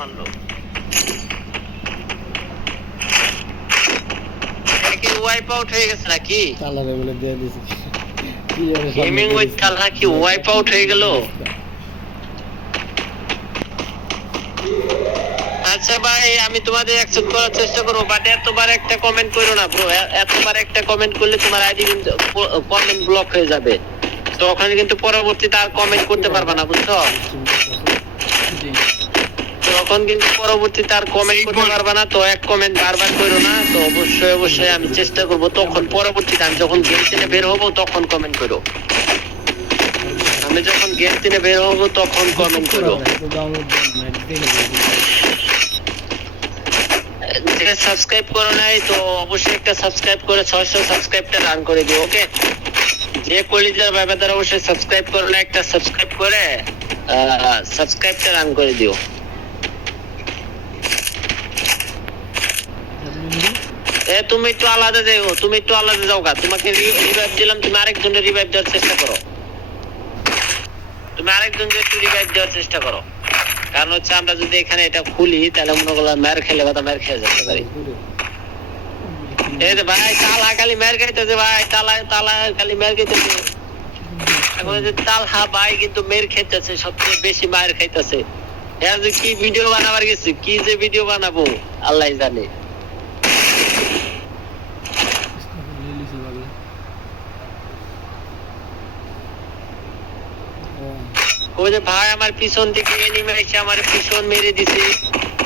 মারলো কি wipe out হয়ে গেছে নাকি? কালারে বলে দিয়ে দিছি কি জানি সামনে গেমিং উইথ দিয়েছে। কি ওয়াইপ আউট হয়ে গেল? আচ্ছা ভাই আমি তোমাদের অ্যাকসেপ্ট করার চেষ্টা করব বাট এতবার একটা কমেন্ট করো না ব্রো এতবার একটা কমেন্ট করলে তোমার আইডি কিন্তু কমেন্ট ব্লক হয়ে যাবে। তো ওখানে কিন্তু পরবর্তীতে আর কমেন্ট করতে পারবে না বুঝছ? তখন কিন্তু পরবর্তীতে আর কমেন্ট করতে পারবে না তো এক কমেন্ট বারবার করো না তো অবশ্যই অবশ্যই আমি চেষ্টা করব তখন পরবর্তীতে আমি যখন গেম থেকে বের হব তখন কমেন্ট করো। আমি যখন গেম থেকে বের হব তখন কমেন্ট করো। একটু download দেন না, একটু দেখে দেখে। যে সাবস্ক্রাইব করো নাই তো অবশ্যই একটা সাবস্ক্রাইব করে ছয়শো সাবস্ক্রাইবটা রান করে দিও ওকে যে কলিজার ব্যাপারে অবশ্যই সাবস্ক্রাইব করো না একটা সাবস্ক্রাইব করে সাবস্ক্রাইবটা রান করে দিও। এ, তুমি আলাদা যাও তুমি আলাদা যাও গা তোমাকে রিভাইভ দিলাম, তুমি আরেকজনের রিভাইভ দেওয়ার চেষ্টা করো। তুমি আরেকজনকে একটু রিভাইভ দেওয়ার চেষ্টা করো। কারণ হচ্ছে আমরা যদি এখানে এটা খুলি, তাহলে মনে ম্যার খেলে ম্যার খেয়ে যেতে পারি। এই ভাই, তালা খালি ম্যার খাইতেছে ভাই, তালা তালা খালি ম্যার খাইতেছে। এখন যে তালহা ভাই কিন্তু মের খাইতেছে, সবচেয়ে বেশি মায়ের খাইতেছে। এর যে কি ভিডিও বানাবার গেছে, কি যে ভিডিও বানাবো আল্লাহ জানে লিলিছি ভালো। যে ভাই আমার পিছন থেকে এনিমে এসে আমার পিছন মেরে দিছে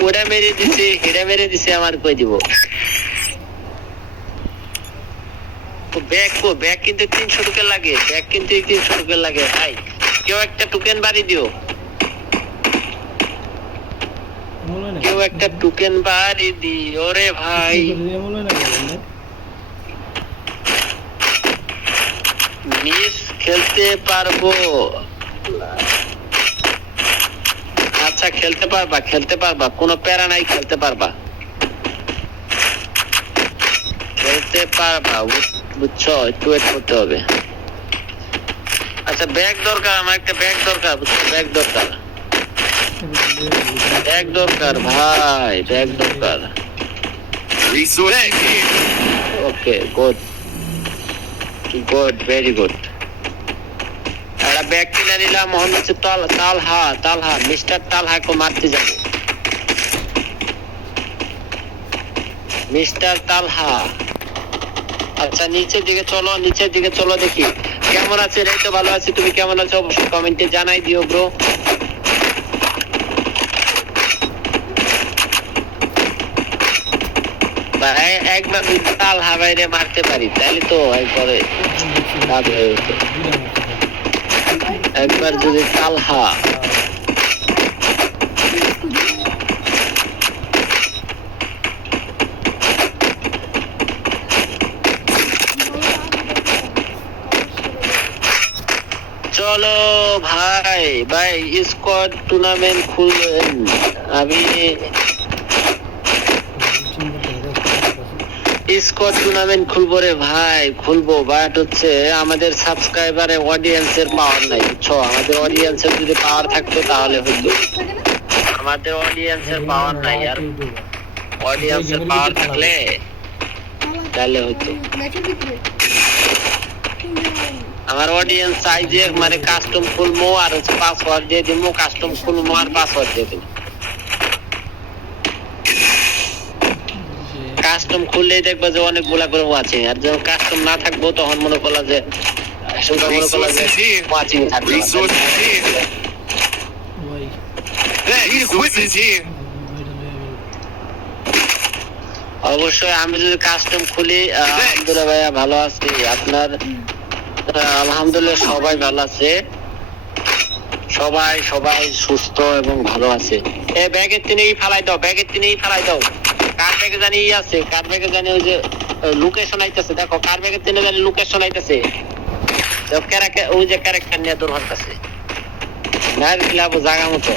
ওরা মেরে দিছে হেরা মেরে দিছে আমার কই দিব? ব্যাগ কো ব্যাগ কিন্তু তিনশো টুকেন লাগে ব্যাগ কিন্তু তিনশো টুকেন লাগে ভাই। কেউ একটা টুকেন বাড়ি দিও? কেউ একটা টুকেন বাড়ি দিও রে ভাই? মিস খেলতে পারব। আচ্ছা খেলতে পারবা খেলতে পারবা কোনো প্যারা নাই খেলতে পারবা। খেলতে পারবা বুঝ- বুঝছ? একটু ওয়েট করতে হবে। আচ্ছা ব্যাগ দরকার আমার একটা ব্যাগ দরকার বুঝছ? ব্যাগ দরকার। ব্যাগ দরকার ভাই ব্যাগ দরকার। Okay good good very good bag কিনে নিলাম হচ্ছে তালহা তালহা মিস্টার তালহাকে মারতে যাব। মিস্টার তালহা। আচ্ছা নিচের দিকে চলো নিচের দিকে চলো দেখি। কেমন আছে? এই তো ভালো আছি। তুমি কেমন আছো? অবশ্যই কমেন্টে জানাই দিও ব্রো একবার তালহা বাইরে মারতে পারি তাহলে তো একবারে কাজ হয়ে যেত। একবার যদি তালহা চলো ভাই ভাই স্কোয়াড টুর্নামেন্ট খুলবেন। আমি স্কোয়াড টুর্নামেন্ট খুলবো রে ভাই, খুলবো। বাট হচ্ছে আমাদের সাবস্ক্রাইবারে অডিয়েন্সের পাওয়ার নাই, বুঝছ? আমাদের অডিয়েন্সের যদি পাওয়ার থাকতো তাহলে হতো আমাদের অডিয়েন্সের পাওয়ার নাই আর অডিয়েন্সের পাওয়ার থাকলে তাহলে হতো আমার অডিয়েন্স চাই যে মানে কাস্টম খুলবো আর হচ্ছে পাসওয়ার্ড দিয়ে দিব কাস্টম খুলবো আর পাসওয়ার্ড দিয়ে দিব কাস্টম খুললেই দেখবা যে অনেকগুলা করে ওয়াচিং আর যখন কাস্টম না থাকব তখন মনে করলা যে মনে করলা ওয়াচিং থাকবে। অবশ্যই আমি যদি কাস্টম খুলি আলহামদুলিল্লাহ ভাইয়া ভালো আছি। আপনার আলহামদুলিল্লাহ সবাই ভালো আছে। সবাই সবাই সুস্থ এবং ভালো আছে। এ ব্যাগের তিনেই ফালাই দাও ব্যাগের তিনেই ফালাই দাও। কার ব্যাগে জানি আছে, কার ব্যাগে জানি ওই যে লোকেশন আইতেছে। দেখো, কার ব্যাগের তিনে জানি লোকেশন আইতেছে। ওই যে ক্যারেক্টার নিয়ে দূর হতেছে না খিলাবো জায়গা মতো।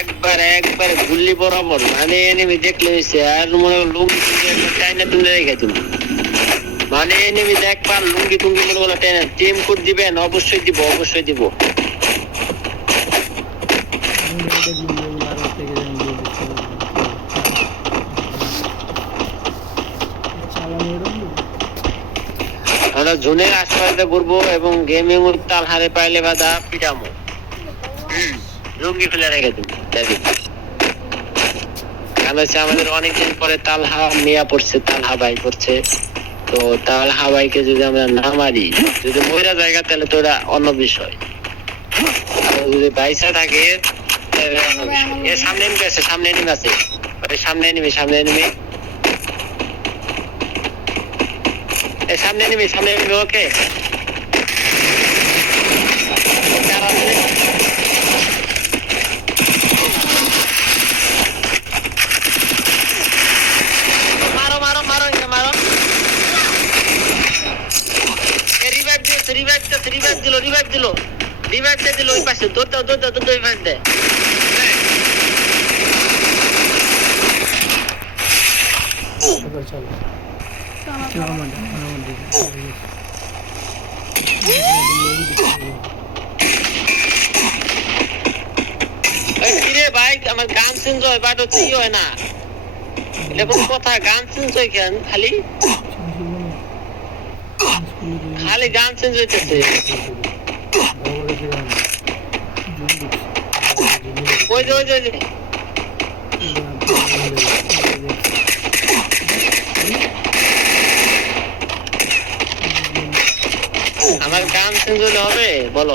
একবার একবার গুল্লি বরাবর মানে এনিমি দেখলে হয়েছে আর মনে টুঙ্গি চাইনা টুঙ্গি রেখে তুমি মানে এনিমি দেখ পান, লুঙ্গি টুঙ্গি মনে মনে টেনে টিম কোড দিবেন অবশ্যই দিব অবশ্যই দিব। আমরা জোনের আশ্রয়টা করব এবং গেমিং উত্তাল হারে পাইলে বা দা পিটামো লুঙ্গি ফেলে রেখে দেবো আমাদের অনেকদিন পরে তালহা মিয়া পড়ছে, তালহা ভাই পড়ছে। তো তাহলে হাওয়াইকে যদি আমরা না মারি, যদি মহিলা জায়গা, তাহলে তো ওটা অন্য বিষয়। যদি বাইসা থাকে। এ, সামনে নিবে আছে, সামনে নিবে আছে। সামনে নিবি সামনে নিবি এ, সামনে নিবি সামনে ওকে ওকে। burada da duruyor bende. ভাই আমার গান শুনছ এবার তো তুই হয় না এরকম কথা গান শুনছ কেন খালি খালি গান শুনছ ওই ওই আমার গান হলে হবে, বলো।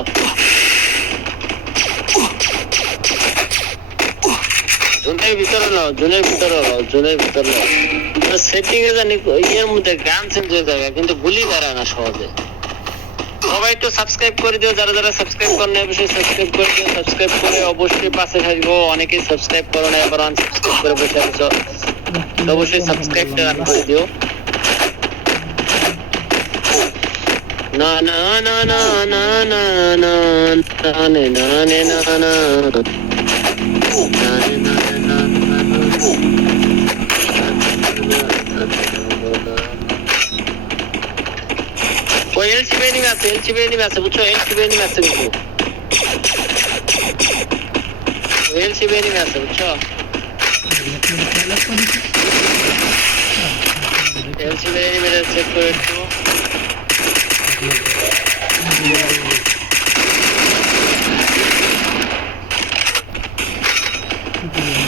জুনের ভিতরে নাও, জুনের ভিতরে নাও, জুনের ভিতরে নাও। সেটিং এ জানি ইয়ের মধ্যে গান চেঞ্জ হয়ে যাবে কিন্তু গুলি দাঁড়ায় না সহজে। সবাই একটু সাবস্ক্রাইব করে দিও যারা যারা সাবস্ক্রাইব করেন না অবশ্যই সাবস্ক্রাইব করে দিও সাবস্ক্রাইব করে অবশ্যই পাশে থাকব অনেকেই সাবস্ক্রাইব করো না এবার আনসাবস্ক্রাইব করে বসে আছো তো অবশ্যই সাবস্ক্রাইবটা করে দিও না না না না না না না না নে না নে না না না ఓ ఎల్చిపోయింది మ్యాథ్స్ ఎల్చిపోయింది మ్యాథ్స్ కూర్చో ఎల్చిపోయింది మ్యాథ్స్ నీకు ఎల్చిపోయింది మ్యాథ్స్ కూర్చో ఎల్చిపోయింది మీద చెప్పు పెట్టు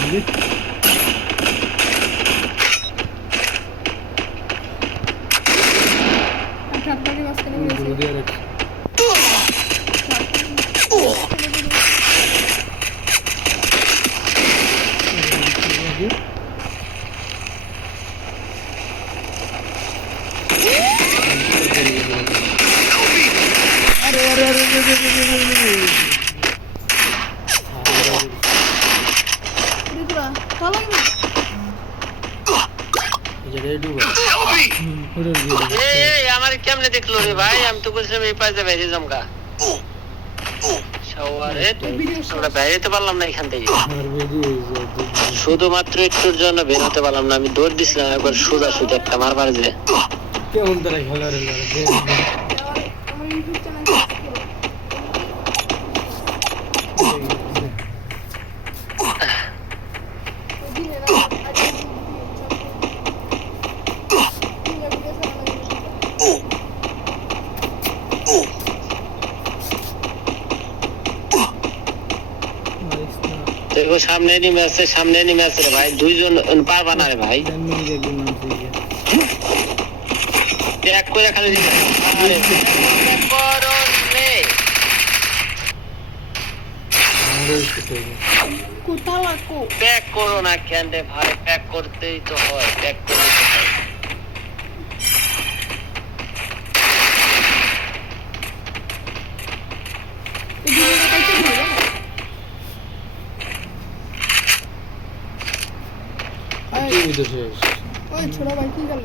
Thank you. diyerek. Arı arı arı arı arı arı arı দেখল রে ভাই আমি তো বলছিলাম এই পাশে বাইরে জমকা আমরা পারলাম না এখান থেকে। শুধুমাত্র একটুর জন্য বেরোতে পারলাম না আমি দৌড় দিছিলাম একবার সোজা সোজা একটা মারবার যে। কেমন তারা ইউটিউব সামনে নেমে আছে সামনে নেমে আছে রে ভাই। দুইজন পারবা না রে ভাই। ট্যাগ করে খালি প্যাক করো না ভাই? তো শেষ ওই ছোড়া ভাই কি গেল